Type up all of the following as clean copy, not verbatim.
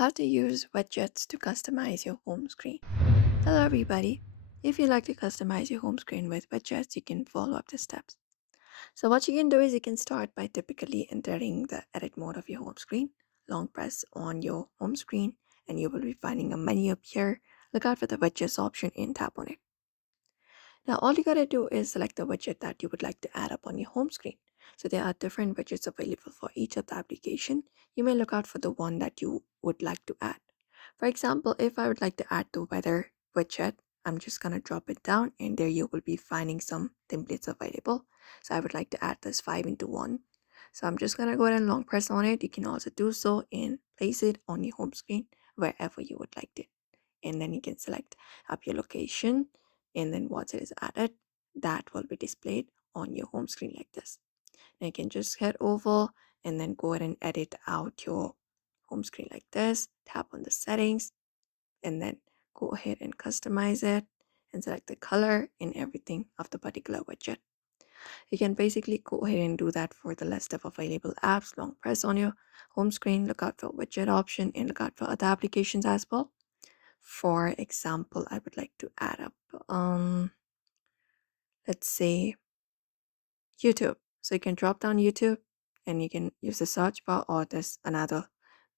How to use widgets to customize your home screen. Hello everybody. If you like to customize your home screen with widgets, you can follow up the steps. So what you can do is you can start by typically entering the edit mode of your home screen. Long press on your home screen and you will be finding a menu up here. Look out for the widgets option and tap on it. Now all you gotta do is select the widget that you would like to add up on your home screen. So there are different widgets available for each of the application. You may look out for the one that you would like to add. For example, if I would like to add the weather widget, I'm just gonna drop it down and there you will be finding some templates available. So I would like to add this 5 into 1. So I'm just gonna go ahead and long press on it. You can also do so and place it on your home screen wherever you would like it. And then you can select up your location, and then once it is added, that will be displayed on your home screen like this. Now you can just head over and then go ahead and edit out your home screen like this. Tap on the settings and then go ahead and customize it and select the color and everything of the particular widget. You can basically go ahead and do that for the list of available apps. Long press on your home screen, look out for widget option and look out for other applications as well. For example, I would like to add up let's say YouTube. So you can drop down YouTube and you can use the search bar, or there's another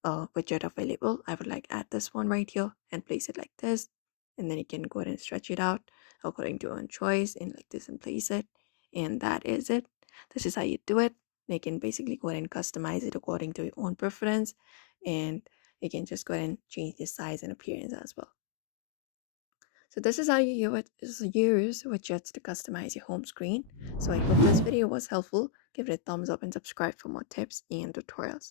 widget available. I would like add this one right here and place it like this. And then you can go ahead and stretch it out according to your own choice and like this and place it. And that is it. This is how you do it. You can basically go ahead and customize it according to your own preference. And you can just go ahead and change the size and appearance as well. So this is how you use widgets to customize your home screen. So I hope this video was helpful. Give it a thumbs up and subscribe for more tips and tutorials.